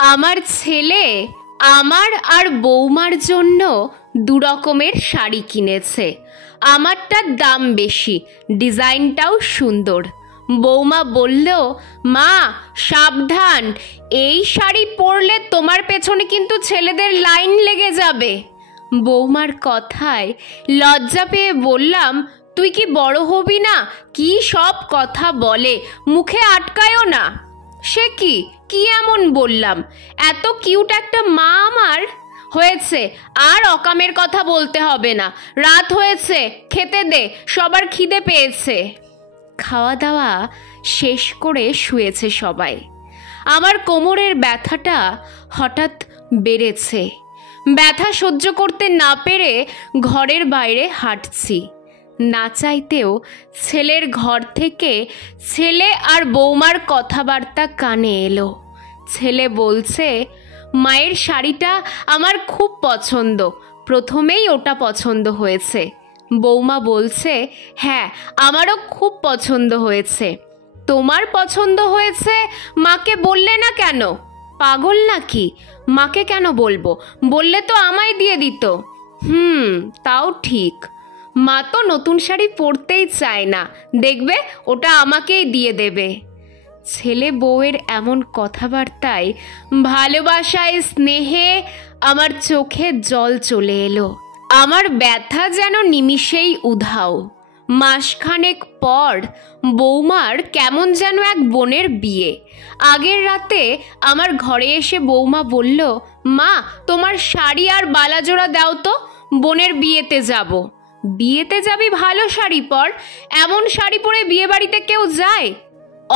আমার ছেলে আমার আর বৌমার জন্য দু রকমের শাড়ি কিনেছে। আমারটার দাম বেশি, ডিজাইনটাও সুন্দর। বৌমা বলল, মা সাবধান, এই শাড়ি পরলে তোমার পেছনে কিন্তু ছেলেদের লাইন লেগে যাবে। বৌমার কথায় লজ্জা পেয়ে বললাম, তুই কি বড় হবি না? কি সব কথা বলে, মুখে আটকায়ও না। সে কি এমন বললাম? এত কিউট একটা মা আমার হয়েছে, আর অকামের কথা বলতে হবে না। রাত হয়েছে, খেতে দে, সবার খিদে পেয়েছে। খাওয়া দাওয়া শেষ করে শুয়েছে সবাই। আমার কোমরের ব্যথাটা হঠাৎ বেড়েছে। ব্যথা সহ্য করতে না পেরে ঘরের বাইরে হাঁটছি। না চাইতেও ছেলের ঘর থেকে ছেলে আর বৌমার কথাবার্তা কানে এলো। ছেলে বলছে, মায়ের শাড়িটা আমার খুব পছন্দ, প্রথমেই ওটা পছন্দ হয়েছে। বৌমা বলছে, হ্যাঁ আমারও খুব পছন্দ হয়েছে। তোমার পছন্দ হয়েছে মাকে বললে না কেন? পাগল নাকি? মাকে কেন বলবো? বললে তো আমায় দিয়ে দিত। তাও ঠিক। মা তো নতুন শাড়ি পরতেই চায় না, দেখবে ওটা আমাকেই দিয়ে দেবে। ছেলে বউয়ের এমন কথাবার্তায়, ভালোবাসায়, স্নেহে আমার চোখে জল চলে এলো। আমার ব্যথা যেন নিমিষেই উধাও। মাসখানেক পর বৌমার কেমন যেন এক বোনের বিয়ে। আগের রাতে আমার ঘরে এসে বৌমা বলল, মা তোমার শাড়ি আর বালাজোড়া দাও তো, বোনের বিয়েতে যাব। বিয়েতে যাবি, ভালো শাড়ি পর। এমন শাড়ি পরে বিয়ে বাড়িতে কেউ যায়?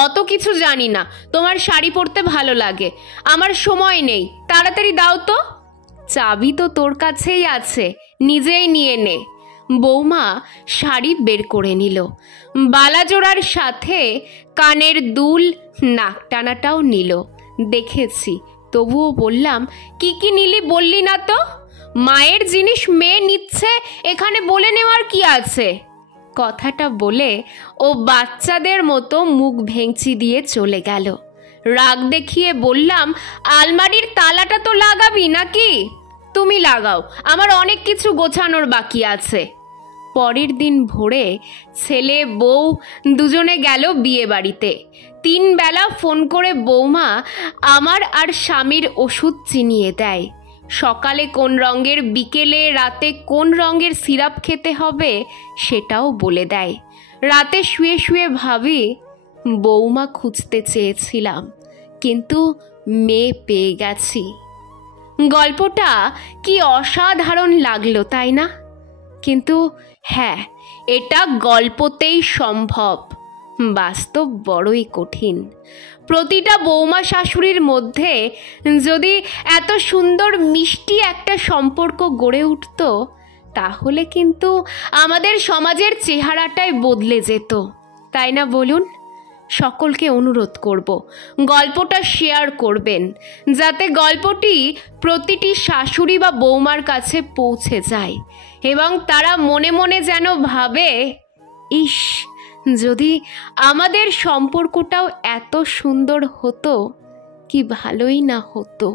অত কিছু জানি না, তোমার শাড়ি পরতে ভালো লাগে। আমার সময় নেই, তাড়াতাড়ি দাও তো। চাবি তো তোর কাছেই আছে, নিজেই নিয়ে নে। বৌমা শাড়ি বের করে নিল, বালাজোড়ার সাথে কানের দুল, নাক টানাটাও নিল। দেখেছি, তবুও বললাম, কি নিলি বললি না তো? মায়ের জিনিস মেয়ে নিচ্ছে, এখানে বলে নেওয়ার কি আছে? কথাটা বলে ও বাচ্চাদের মতো মুখ ভেঙচি দিয়ে চলে গেল। রাগ দেখিয়ে বললাম, আলমারির তালাটা তো লাগাবি নাকি? তুমি লাগাও, আমার অনেক কিছু গোছানোর বাকি আছে। পরের দিন ভোরে ছেলে বউ দুজনে গেল বিয়ে বাড়িতে। 3 বেলা ফোন করে বৌমা আমার আর স্বামীর ওষুধ চিনিয়ে দেয়। সকালে কোন রঙের, বিকেলে, রাতে কোন রঙের সিরাপ খেতে হবে সেটাও বলে দেয়। রাতে শুয়ে শুয়ে ভাবি, বৌমা খুঁজতে চেয়েছিলাম, কিন্তু মেয়ে পেয়ে গেছি। গল্পটা কি অসাধারণ লাগলো, তাই না? কিন্তু হ্যাঁ, এটা গল্পতেই সম্ভব, বাস্তব বড়ই কঠিন। প্রতিটা বৌমা শাশুড়ির মধ্যে যদি এত সুন্দর মিষ্টি একটা সম্পর্ক গড়ে উঠত, তাহলে কিন্তু আমাদের সমাজের চেহারাটাই বদলে যেত, তাই না বলুন? সকলকে অনুরোধ করব, গল্পটা শেয়ার করবেন, যাতে গল্পটি প্রতিটি শাশুড়ি বা বৌমার কাছে পৌঁছে যায় এবং তারা মনে মনে যেন ভাবে, ইস, যদি আমাদের সম্পর্কটাও এত সুন্দর হতো, কি ভালোই না হতো।